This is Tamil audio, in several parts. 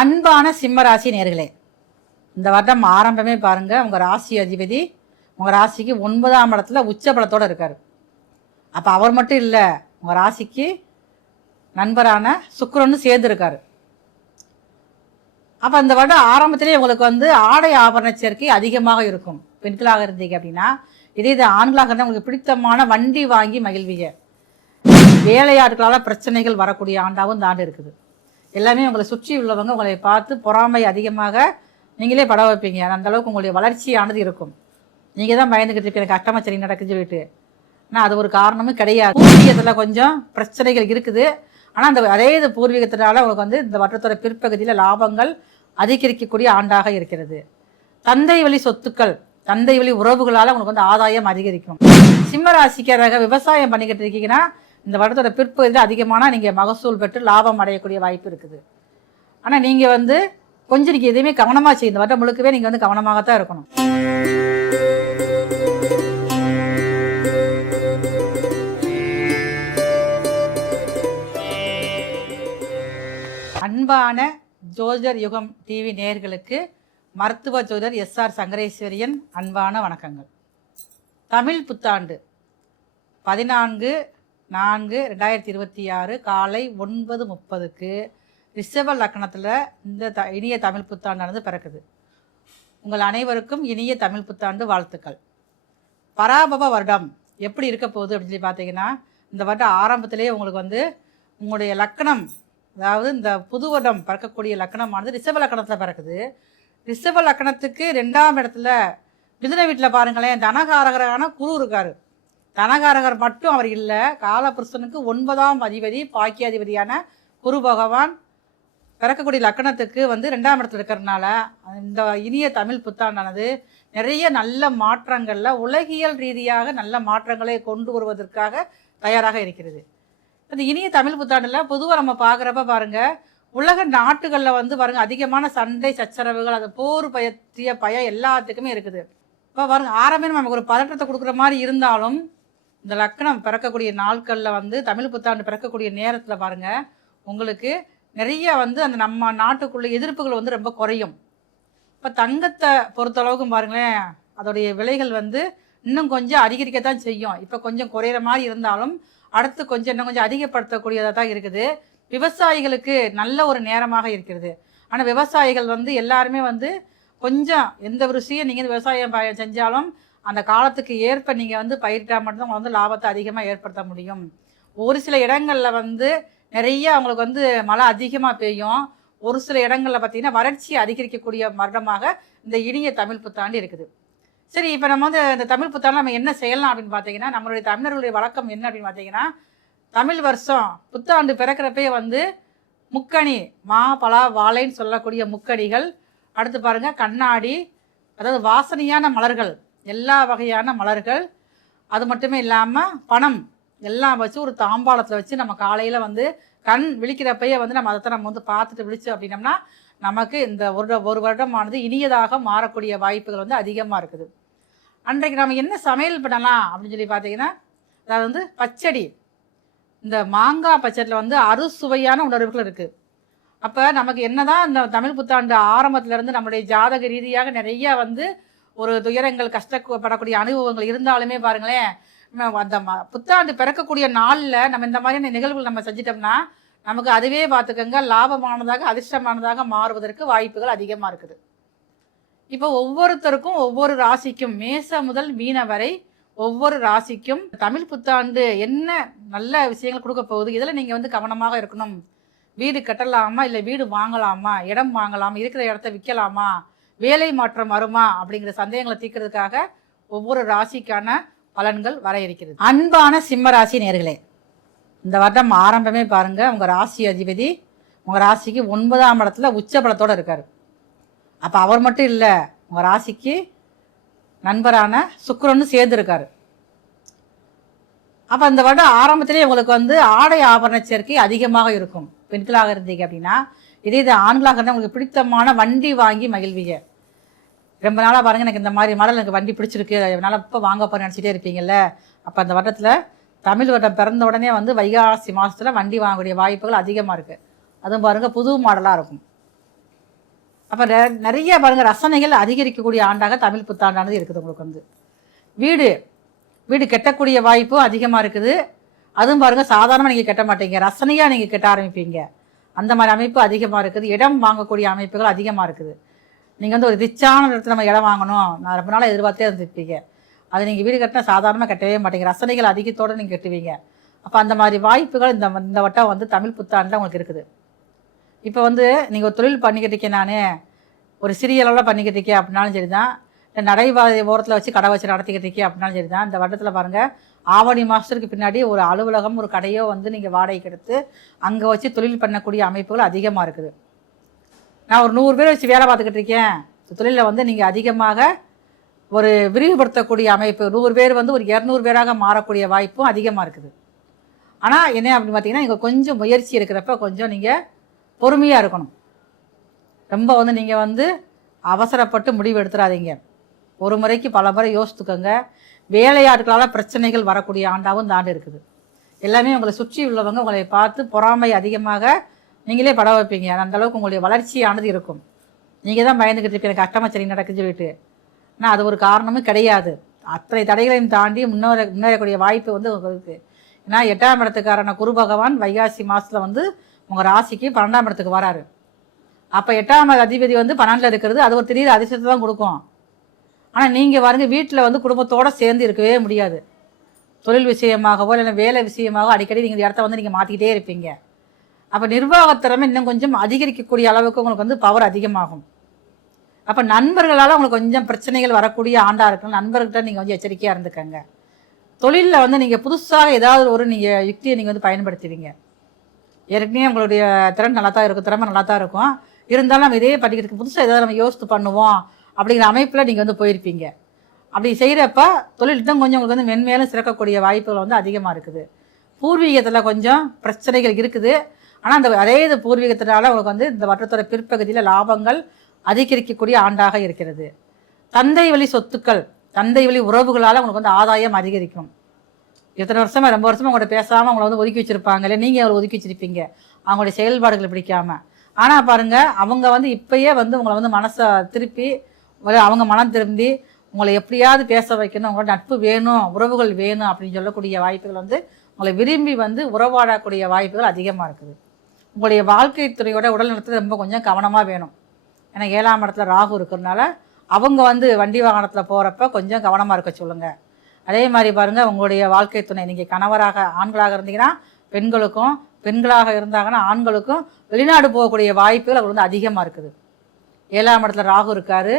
அன்பான சிம்மராசி நேர்களே, இந்த வருடம் ஆரம்பமே பாருங்க, உங்க ராசி அதிபதி உங்க ராசிக்கு 9ஆம் இடத்துல உச்சபலத்தோட இருக்காரு. அப்ப அவர் மட்டும் இல்லை, உங்க ராசிக்கு நண்பரான சுக்கிரனும் சேர்ந்து இருக்காரு. அப்ப இந்த வருடம் ஆரம்பத்திலே உங்களுக்கு ஆடை ஆபரண சேர்க்கை அதிகமாக இருக்கும். பெண்களாக இருந்தீங்க அப்படின்னா, இதே இது ஆண்களாக இருந்தால் உங்களுக்கு பிடித்தமான வண்டி வாங்கி மகிழ்வீங்க. வேலையாட்களால் பிரச்சனைகள் வரக்கூடிய ஆண்டாகவும் இந்த ஆண்டு இருக்குது. எல்லாமே உங்களை சுற்றி உள்ளவங்க உங்களை பார்த்து பொறாமை அதிகமாக நீங்களே பட வைப்பீங்க. அந்த அளவுக்கு உங்களுடைய வளர்ச்சியானது இருக்கும். நீங்கள் தான் பயந்துக்கிட்டு இருப்பீங்க, எனக்கு அஷ்டம சனி நடக்குன்னு சொல்லிட்டு. ஆனால் அது ஒரு காரணமும் கிடையாது. பூர்வீகத்தில் கொஞ்சம் பிரச்சனைகள் இருக்குது. ஆனால் அந்த அதே இது பூர்வீகத்தினால உங்களுக்கு இந்த வருடத்தோட பிற்பகுதியில் லாபங்கள் அதிகரிக்கக்கூடிய ஆண்டாக இருக்கிறது. தந்தை வழி சொத்துக்கள், தந்தை வழி உறவுகளால் உங்களுக்கு ஆதாயம் அதிகரிக்கும். சிம்ம ராசிக்காரங்க விவசாயம் பண்ணிக்கிட்டு இருக்கீங்கன்னா, இந்த வருடத்தோட பிற்பகுதியில் அதிகமான நீங்கள் மகசூல் பெற்று லாபம் அடையக்கூடிய வாய்ப்பு இருக்குது. ஆனால் நீங்கள் கொஞ்சம் நீங்கள் எதுவுமே கவனமாக செய்யும். இந்த வருடம் முழுக்கவே நீங்கள் கவனமாகத்தான் இருக்கணும். அன்பான ஜோதிடர் யுகம் டிவி நேயர்களுக்கு மருத்துவ ஜோதிடர் எஸ்ஆர் சங்கரேஸ்வரியன் அன்பான வணக்கங்கள். தமிழ் புத்தாண்டு 14/4/2026 காலை 9:30க்கு ரிஷப லக்னத்தில் இந்த இனிய தமிழ் புத்தாண்டானது பிறக்குது. உங்கள் அனைவருக்கும் இனிய தமிழ் புத்தாண்டு வாழ்த்துக்கள். பராபவ வருடம் எப்படி இருக்க போகுது அப்படின்னு சொல்லி பார்த்தீங்கன்னா, இந்த வருடம் ஆரம்பத்திலே உங்களுக்கு உங்களுடைய லக்னம், அதாவது இந்த புது வருடம் பிறக்கக்கூடிய லக்னமானது ரிஷப லக்னத்தில் பிறக்குது. ரிஷப லக்னத்துக்கு 2ஆம் இடத்துல மிதுன வீட்டில் பாருங்களேன், தனகாரகரான குரு இருக்கார். தனகாரகர் மட்டும் அவர் இல்லை, காலபுருஷனுக்கு 9ஆம் அதிபதி பாக்கியாதிபதியான குரு பகவான் பிறக்கக்கூடிய லக்னத்துக்கு 2ஆம் இடத்துல இருக்கிறதுனால இந்த இனிய தமிழ் புத்தாண்டானது நிறைய நல்ல மாற்றங்களில் உலகியல் ரீதியாக நல்ல மாற்றங்களை கொண்டு வருவதற்காக தயாராக இருக்கிறது. இந்த இனிய தமிழ் புத்தாண்டில் பொதுவாக நம்ம பார்க்குறப்ப பாருங்கள், உலக நாட்டுகளில் பாருங்கள் அதிகமான சண்டை சச்சரவுகள், அது போர் பற்றிய பயம் எல்லாத்துக்குமே இருக்குது. இப்போ பாருங்க, ஆரம்பமே நமக்கு ஒரு பதற்றத்தை கொடுக்குற மாதிரி இருந்தாலும் இந்த லக்னம் பிறக்கக்கூடிய நாட்களில் தமிழ் புத்தாண்டு பிறக்கக்கூடிய நேரத்தில் பாருங்கள், உங்களுக்கு நிறைய அந்த நம்ம நாட்டுக்குள்ள எதிர்ப்புகள் ரொம்ப குறையும். இப்போ தங்கத்தை பொறுத்தளவுக்கும் பாருங்களேன், அதோடைய விலைகள் இன்னும் கொஞ்சம் அதிகரிக்கத்தான் செய்யும். இப்போ கொஞ்சம் குறையிற மாதிரி இருந்தாலும் அடுத்து இன்னும் கொஞ்சம் அதிகப்படுத்தக்கூடியதாக தான் இருக்குது. விவசாயிகளுக்கு நல்ல ஒரு நேரமாக இருக்கிறது. ஆனால் விவசாயிகள் எல்லாருமே கொஞ்சம் எந்த ஒரு விஷயம் நீங்கள் விவசாயம் செஞ்சாலும் அந்த காலத்துக்கு ஏற்ப நீங்கள் பயிரிட்டால் மட்டும்தான் உங்களுக்கு லாபத்தை அதிகமாக ஏற்படுத்த முடியும். ஒரு சில இடங்களில் நிறைய அவங்களுக்கு மழை அதிகமாக பெய்யும். ஒரு சில இடங்களில் பார்த்திங்கன்னா வறட்சி அதிகரிக்கக்கூடிய வருடமாக இந்த இனிய தமிழ் புத்தாண்டு இருக்குது. சரி, இப்போ நம்ம இந்த தமிழ் புத்தாண்டு நம்ம என்ன செய்யலாம் அப்படின்னு பார்த்தீங்கன்னா, நம்மளுடைய தமிழர்களுடைய வழக்கம் என்ன அப்படின்னு பார்த்தீங்கன்னா, தமிழ் வருஷம் புத்தாண்டு பிறக்கிறப்பே முக்கணி, மா பலா வாழைன்னு சொல்லக்கூடிய முக்கணிகள், அடுத்து பாருங்கள் கண்ணாடி, அதாவது வாசனையான மலர்கள், எல்லா வகையான மலர்கள், அது மட்டுமே இல்லாமல் பணம் எல்லாம் வச்சு ஒரு தாம்பாளத்தில் வச்சு நம்ம காலையில் கண் விழிக்கிறப்பையே நம்ம அதை நம்ம பார்த்துட்டு விழிச்சு அப்படின்னம்னா நமக்கு இந்த ஒரு வருடமானது இனியதாக மாறக்கூடிய வாய்ப்புகள் அதிகமாக இருக்குது. அன்றைக்கு நம்ம என்ன சமையல் பண்ணலாம் அப்படின்னு சொல்லி பார்த்தீங்கன்னா, அதாவது பச்சடி, இந்த மாங்காய் பச்சடியில் அறுசுவையான உணர்வுகள் இருக்குது. அப்போ நமக்கு என்னதான் இந்த தமிழ் புத்தாண்டு ஆரம்பத்திலேருந்து நம்மளுடைய ஜாதக ரீதியாக நிறைய ஒரு துயரங்கள் கஷ்டப்படக்கூடிய அனுபவங்கள் இருந்தாலுமே பாருங்களேன், அந்த புத்தாண்டு பிறக்கக்கூடிய நாளில் நம்ம இந்த மாதிரியான நிகழ்வுகள் நம்ம செஞ்சிட்டோம்னா நமக்கு அதுவே பார்த்துக்கோங்க லாபமானதாக அதிர்ஷ்டமானதாக மாறுவதற்கு வாய்ப்புகள் அதிகமாக இருக்குது. இப்போ ஒவ்வொருத்தருக்கும் ஒவ்வொரு ராசிக்கும் மேசம் முதல் மீன வரை ஒவ்வொரு ராசிக்கும் தமிழ் புத்தாண்டு என்ன நல்ல விஷயங்கள் கொடுக்க போகுது, இதில் நீங்கள் கவனமாக இருக்கணும். வீடு கட்டலாமா, இல்லை வீடு வாங்கலாமா, இடம் வாங்கலாமா, இருக்கிற இடத்த விற்கலாமா, வேலை மாற்றம் வருமா அப்படிங்கிற சந்தேகங்களை தீர்க்கிறதுக்காக ஒவ்வொரு ராசிக்கான பலன்கள் வர இருக்கிறது. அன்பான சிம்ம ராசி நேர்களே, இந்த வருடம் ஆரம்பமே பாருங்க, உங்க ராசி அதிபதி உங்க ராசிக்கு 9ஆம் இடத்துல உச்சபலத்தோட இருக்காரு. அப்போ அவர் மட்டும் இல்லை, உங்க ராசிக்கு நண்பரான சுக்கிரனும் சேர்ந்து இருக்காரு. அப்போ இந்த வருடம் ஆரம்பத்திலே உங்களுக்கு ஆடை ஆபரண சேர்க்கை அதிகமாக இருக்கும். பெண்களாக இருந்தீங்க அப்படின்னா, இதே இது ஆண்களாக இருந்தால் உங்களுக்கு பிடித்தமான வண்டி வாங்கி மகிழ்வீங்க. ரொம்ப நாளாக பாருங்கள், எனக்கு இந்த மாதிரி மாடல் எனக்கு வண்டி பிடிச்சிருக்கு, அதனால் இப்போ வாங்க போகிறேன் நினச்சிட்டே இருப்பீங்கள்ல. அப்போ அந்த வருடத்தில் தமிழ் வருடம் பிறந்த உடனே வைகாசி மாதத்தில் வண்டி வாங்கக்கூடிய வாய்ப்புகள் அதிகமாக இருக்குது. அதுவும் பாருங்கள் புது மாடலாக இருக்கும். அப்போ நிறைய பாருங்கள் ரசனைகள் அதிகரிக்கக்கூடிய ஆண்டாக தமிழ் புத்தாண்டானது இருக்குது. உங்களுக்கு வந்து வீடு வீடு கெட்டக்கூடிய வாய்ப்பும் அதிகமாக இருக்குது. அதுவும் பாருங்கள் சாதாரணமாக நீங்கள் கெட்ட மாட்டீங்க, ரசனையாக நீங்கள் கெட்ட ஆரம்பிப்பீங்க. அந்த மாதிரி அமைப்பு அதிகமாக இருக்குது. இடம் வாங்கக்கூடிய அமைப்புகள் அதிகமாக இருக்குது. நீங்கள் வந்து ஒரு ரிச்சான இடத்துல நம்ம இடம் வாங்கணும், நான் ரொம்ப நாளாக எதிர்பார்த்தே இருந்துருப்பீங்க. அதை நீங்கள் வீடு கட்டினா சாதாரணமாக கட்டவே மாட்டீங்க, ரசனைகள் அதிகத்தோடு நீங்கள் கட்டுவீங்க. அப்போ அந்த மாதிரி வாய்ப்புகள் இந்த வட்டம் வந்து தமிழ் புத்தாண்டில் உங்களுக்கு இருக்குது. இப்போ வந்து நீங்கள் ஒரு தொழில் பண்ணிக்கிட்டு இருக்கேன், நான் ஒரு சிறிய அளவில் பண்ணிக்கிட்டு இருக்கேன் அப்படின்னாலும் சரி தான், இல்லை நடைபாதை ஓரத்தில் வச்சு கடை வச்சு நடத்திக்கிட்டு இருக்கேன் அப்படின்னாலும் சரி தான், இந்த வட்டத்தில் பாருங்கள் ஆவணி மாதத்துக்கு பின்னாடி ஒரு அலுவலகம் ஒரு கடையோ வந்து நீங்கள் வாடகைக்கு எடுத்து அங்கே வச்சு தொழில் பண்ணக்கூடிய அமைப்புகள் அதிகமாக இருக்குது. நான் ஒரு 100 பேர் வச்சு வேலை பார்த்துக்கிட்டு இருக்கேன், தொழிலில் வந்து நீங்கள் அதிகமாக ஒரு விரிவுபடுத்தக்கூடிய அமைப்பு 100 பேர் வந்து ஒரு 200 பேராக மாறக்கூடிய வாய்ப்பும் அதிகமாக இருக்குது. ஆனால் என்ன அப்படின்னு பார்த்தீங்கன்னா, நீங்கள் கொஞ்சம் முயற்சி இருக்கிறப்ப கொஞ்சம் நீங்கள் பொறுமையாக இருக்கணும். ரொம்ப வந்து நீங்கள் வந்து அவசரப்பட்டு முடிவு எடுத்துடாதீங்க. ஒரு முறைக்கு பல முறை யோசித்துக்கோங்க. வேலையாட்களால் பிரச்சனைகள் வரக்கூடிய ஆண்டாகவும் இந்த ஆண்டு இருக்குது. எல்லாமே உங்களை சுற்றி உள்ளவங்க உங்களை பார்த்து பொறாமை அதிகமாக நீங்களே பட வைப்பீங்க. அந்தளவுக்கு உங்களுடைய வளர்ச்சியானது இருக்கும். நீங்கள் தான் பயந்துக்கிட்டு இருப்பீங்க, எனக்கு கஷ்டமாக சரி நடக்குன்னு சொல்லிட்டு. ஆனால் அது ஒரு காரணமும் கிடையாது. அத்தனை தடைகளையும் தாண்டி முன்னேறக்கூடிய வாய்ப்பு வந்து உங்களுக்கு. ஏன்னா 8ஆம் இடத்துக்காரன குரு பகவான் வைகாசி மாதத்தில் வந்து உங்கள் ராசிக்கு 12ஆம் இடத்துக்கு வராரு. அப்போ 8ஆம் அதிபதி வந்து 12ல் இருக்கிறது, அது ஒரு திடீர் அதிர்ஷ்டத்தை தான் கொடுக்கும். ஆனால் நீங்கள் பாருங்க வீட்டில் வந்து குடும்பத்தோடு சேர்ந்து இருக்கவே முடியாது. தொழில் விஷயமாகவோ இல்லை வேலை விஷயமாகவோ அடிக்கடி நீங்கள் இடத்த வந்து நீங்கள் மாற்றிக்கிட்டே இருப்பீங்க. அப்போ நிர்வாகத்திறமை இன்னும் கொஞ்சம் அதிகரிக்கக்கூடிய அளவுக்கு உங்களுக்கு வந்து பவர் அதிகமாகும். அப்போ நண்பர்களால் உங்களுக்கு கொஞ்சம் பிரச்சனைகள் வரக்கூடிய ஆண்டாக இருக்கணும். நண்பர்கிட்ட நீங்கள் கொஞ்சம் எச்சரிக்கையாக இருந்துக்கங்க. தொழிலில் வந்து நீங்கள் புதுசாக ஏதாவது ஒரு நீங்கள் யுக்தியை நீங்கள் வந்து பயன்படுத்துவீங்க. ஏற்கனவே உங்களுடைய திறன் நல்லா தான் இருக்கும், திறமை நல்லா தான் இருக்கும். இருந்தாலும் நம்ம இதே படிக்கிறதுக்கு புதுசாக ஏதாவது நம்ம யோசித்து பண்ணுவோம் அப்படிங்கிற அமைப்பில் நீங்கள் வந்து போயிருப்பீங்க. அப்படி செய்கிறப்ப தொழில் தான் கொஞ்சம் உங்களுக்கு வந்து மென்மேலும் சிறக்கக்கூடிய வாய்ப்புகள் வந்து அதிகமாக இருக்குது. பூர்வீகத்தில் கொஞ்சம் பிரச்சனைகள் இருக்குது. ஆனால் அந்த அதே இது பூர்வீகத்தினால உங்களுக்கு வந்து இந்த வருடத்தோட பிற்பகுதியில் லாபங்கள் அதிகரிக்கக்கூடிய ஆண்டாக இருக்கிறது. தந்தை வழி சொத்துக்கள், தந்தை வழி உறவுகளால் உங்களுக்கு வந்து ஆதாயம் அதிகரிக்கும். எத்தனை வருஷமாக ரொம்ப வருஷமாக உங்கள்கிட்ட பேசாமல் அவங்கள வந்து ஒதுக்கி வச்சுருப்பாங்க, இல்லை நீங்கள் அவங்களை ஒதுக்கி வச்சுருப்பீங்க அவங்களுடைய செயல்பாடுகளை பிடிக்காமல். ஆனால் பாருங்கள் அவங்க வந்து இப்போயே வந்து உங்களை வந்து மனசை திருப்பி அவங்க மனம் திரும்பி உங்களை எப்படியாவது பேச வைக்கணும், உங்களோட நட்பு வேணும், உறவுகள் வேணும் அப்படின்னு சொல்லக்கூடிய வாய்ப்புகள் வந்து உங்களை விரும்பி வந்து உறவாடக்கூடிய வாய்ப்புகள் அதிகமாக இருக்குது. உங்களுடைய வாழ்க்கை துறையோட உடல் நலத்தில் ரொம்ப கொஞ்சம் கவனமாக வேணும். ஏன்னா 7ஆம் இடத்துல ராகு இருக்கிறதுனால அவங்க வந்து வண்டி வாகனத்தில் போகிறப்ப கொஞ்சம் கவனமாக இருக்க சொல்லுங்கள். அதே மாதிரி பாருங்கள் உங்களுடைய வாழ்க்கை துணை நீங்கள் கணவராக ஆண்களாக இருந்தீங்கன்னா பெண்களுக்கும், பெண்களாக இருந்தாங்கன்னா ஆண்களுக்கும் வெளிநாடு போகக்கூடிய வாய்ப்புகள் அவர் வந்து அதிகமாக இருக்குது. 7ஆம் இடத்துல ராகு இருக்கார்,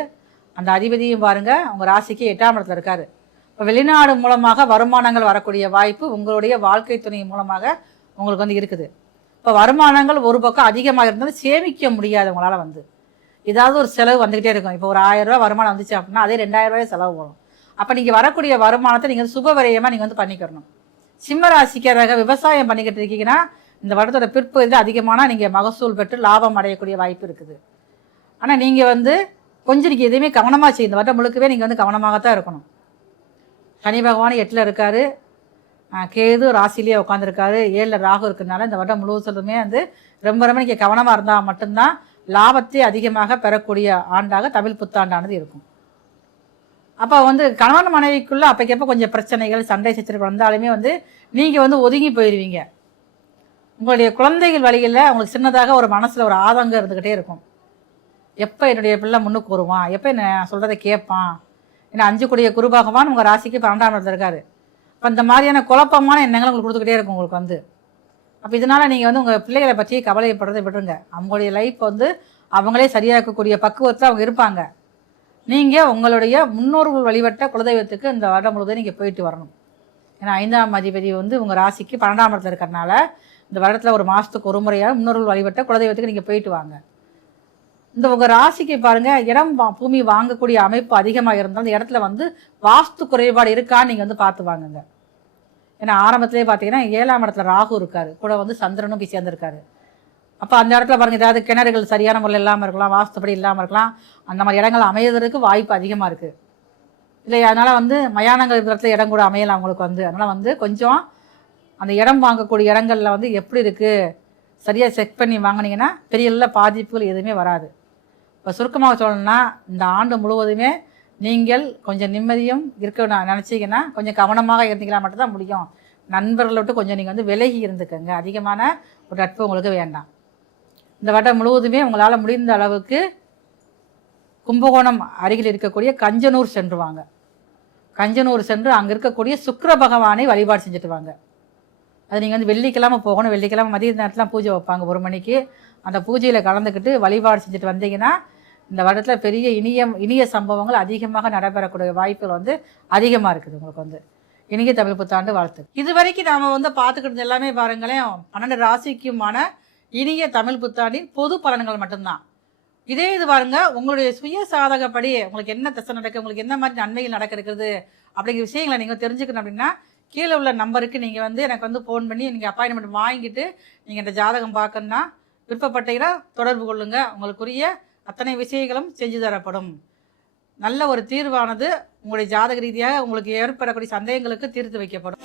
அந்த அதிபதியும் பாருங்கள் உங்கள் ராசிக்கு 8ஆம் இடத்துல இருக்கார். இப்போ வெளிநாடு மூலமாக வருமானங்கள் வரக்கூடிய வாய்ப்பு உங்களுடைய வாழ்க்கை துணை மூலமாக உங்களுக்கு வந்து இருக்குது. இப்போ வருமானங்கள் ஒரு பக்கம் அதிகமாக இருந்தாலும் சேமிக்க முடியாது உங்களால். வந்து ஏதாவது ஒரு செலவு வந்துக்கிட்டே இருக்கும். இப்போ ஒரு 1000 ரூபா வருமானம் வந்துச்சு அப்படின்னா அதே 2000 ரூபாய் செலவு வரும். அப்போ நீங்கள் வரக்கூடிய வருமானத்தை நீங்கள் சுப விரயமாக நீங்கள் வந்து பண்ணிக்கிறணும். சிம்ம ராசிக்காரங்க விவசாயம் பண்ணிக்கிட்டு இருக்கீங்கன்னா இந்த வருடத்தோட பிற்பகுதியில் அதிகமான நீங்கள் மகசூல் பெற்று லாபம் அடையக்கூடிய வாய்ப்பு இருக்குது. ஆனால் நீங்கள் வந்து கொஞ்சம் நீங்கள் எதுவுமே கவனமாக செய்யும். இந்த வருடம் முழுக்கவே நீங்கள் வந்து கவனமாகத்தான் இருக்கணும். சனி பகவான் 8ல் இருக்கார், கேது ராசிலேயே உட்காந்துருக்காரு, 7ல் ராகு இருக்கிறதுனால இந்த வருடம் முழுவதுமே வந்து ரொம்ப நீங்கள் கவனமாக இருந்தால் மட்டும்தான் லாபத்தை அதிகமாக பெறக்கூடிய ஆண்டாக தமிழ் புத்தாண்டானது இருக்கும். அப்போ வந்து கணவன் மனைவிக்குள்ளே அப்போக்கப்போ கொஞ்சம் பிரச்சனைகள் சண்டை சச்சரவு வந்தாலுமே வந்து நீங்கள் வந்து ஒதுங்கி போயிடுவீங்க. உங்களுடைய குழந்தைகள் வழியில் உங்களுக்கு சின்னதாக ஒரு மனசில் ஒரு ஆதங்கம் இருந்துக்கிட்டே இருக்கும். எப்போ என்னுடைய பிள்ளை முன்னுக்கு வருவான், எப்போ என்ன சொல்கிறத கேட்பான். ஏன்னா 5 கூடிய குரு பகவான் உங்கள் ராசிக்கு 12ஆம் இடத்துல இருக்கார். இப்போ இந்த மாதிரியான குழப்பமான எண்ணங்கள் உங்களுக்கு கொடுத்துக்கிட்டே இருக்கும் உங்களுக்கு வந்து. அப்போ இதனால் நீங்கள் வந்து உங்கள் பிள்ளைகளை பற்றி கவலைப்படுறதை விட்டுருங்க. அவங்களுடைய லைஃப் வந்து அவங்களே சரியாக்கக்கூடிய பக்குவத்தில் அவங்க இருப்பாங்க. நீங்கள் உங்களுடைய முன்னோர்கள் வழிபட்ட குலதெய்வத்துக்கு இந்த வருடம் முழுவதும் நீங்கள் போயிட்டு வரணும். ஏன்னா 5ஆம் அதிபதி வந்து உங்கள் ராசிக்கு 12ஆம் இடத்துல இருக்கிறனால இந்த வருடத்தில் ஒரு மாதத்துக்கு ஒரு முறையாக முன்னோர்கள் வழிபட்ட குலதெய்வத்துக்கு நீங்கள் போயிட்டு வாங்க. இந்த உங்கள் ராசிக்கு பாருங்கள் இடம் பூமி வாங்கக்கூடிய அமைப்பு அதிகமாக இருந்தாலும் அந்த இடத்துல வந்து வாஸ்து குறைபாடு இருக்கான்னு நீங்கள் வந்து பார்த்து வாங்குங்க. ஏன்னா ஆரம்பத்திலே பார்த்தீங்கன்னா 7ஆம் இடத்துல ராகு இருக்கார், கூட வந்து சந்திரனும் போய் சேர்ந்துருக்காரு. அப்போ அந்த இடத்துல பாருங்கள் ஏதாவது கிணறுகள் சரியான முறையில் இல்லாமல் இருக்கலாம், வாஸ்துப்படி இல்லாமல் இருக்கலாம். அந்த மாதிரி இடங்கள் அமையறதுக்கு வாய்ப்பு அதிகமாக இருக்குது. இல்லை அதனால் வந்து மயானங்கள் இடத்துல இடம் கூட அமையலாம் அவங்களுக்கு வந்து. அதனால் வந்து கொஞ்சம் அந்த இடம் வாங்கக்கூடிய இடங்களில் வந்து எப்படி இருக்குது சரியாக செக் பண்ணி வாங்கினீங்கன்னா பெரிய பாதிப்புகள் எதுவுமே வராது. இப்போ சுருக்கமாக சொல்லணும்னா இந்த ஆண்டு முழுவதுமே நீங்கள் கொஞ்சம் நிம்மதியும் இருக்க நினச்சிங்கன்னா கொஞ்சம் கவனமாக இருந்தீங்களா மட்டும்தான் முடியும். நண்பர்களை விட்டு கொஞ்சம் நீங்கள் வந்து விலகி இருந்துக்கங்க. அதிகமான ஒரு நட்பு உங்களுக்கு வேண்டாம். இந்த வருடம் முழுவதுமே உங்களால் முடிந்த அளவுக்கு கும்பகோணம் அருகில் இருக்கக்கூடிய கஞ்சனூர் சென்று வாங்க. கஞ்சனூர் சென்று அங்கே இருக்கக்கூடிய சுக்கிர பகவானை வழிபாடு செஞ்சுட்டு வாங்க. அது நீங்கள் வந்து வெள்ளிக்கிழமை போகணும். வெள்ளிக்கிழமை மதிய நேரத்தில் பூஜை வைப்பாங்க 1 மணிக்கு. அந்த பூஜையில் கலந்துக்கிட்டு வழிபாடு செஞ்சுட்டு வந்தீங்கன்னா இந்த வருடத்தில் பெரிய இனிய சம்பவங்கள் அதிகமாக நடைபெறக்கூடிய வாய்ப்புகள் வந்து அதிகமாக இருக்குது. உங்களுக்கு வந்து இனிய தமிழ் புத்தாண்டு வாழ்த்து. இது வரைக்கும் நாம் வந்து பார்த்துக்கிட்டு எல்லாமே பாருங்களேன் 12 ராசிக்குமான இனிய தமிழ் புத்தாண்டின் பொது பலன்கள் மட்டும்தான். இதே இது பாருங்க, உங்களுடைய சுய சாதகப்படி உங்களுக்கு என்ன திசை நடக்குது, உங்களுக்கு என்ன மாதிரி நன்மைகள் நடக்க இருக்குது அப்படிங்கிற விஷயங்களை நீங்கள் தெரிஞ்சுக்கணும் அப்படின்னா கீழே உள்ள நம்பருக்கு நீங்கள் வந்து எனக்கு வந்து ஃபோன் பண்ணி நீங்கள் அப்பாயின்மெண்ட் வாங்கிட்டு நீங்கள் இந்த ஜாதகம் பார்க்கணுன்னா விருப்பப்பட்டீங்கன்னா தொடர்பு கொள்ளுங்கள். உங்களுக்குரிய அத்தனை விஷயங்களும் செஞ்சு தரப்படும். நல்ல ஒரு தீர்வானது உங்களுடைய ஜாதக ரீதியாக உங்களுக்கு ஏற்படக்கூடிய சந்தேகங்களுக்கு தீர்த்து வைக்கப்படும்.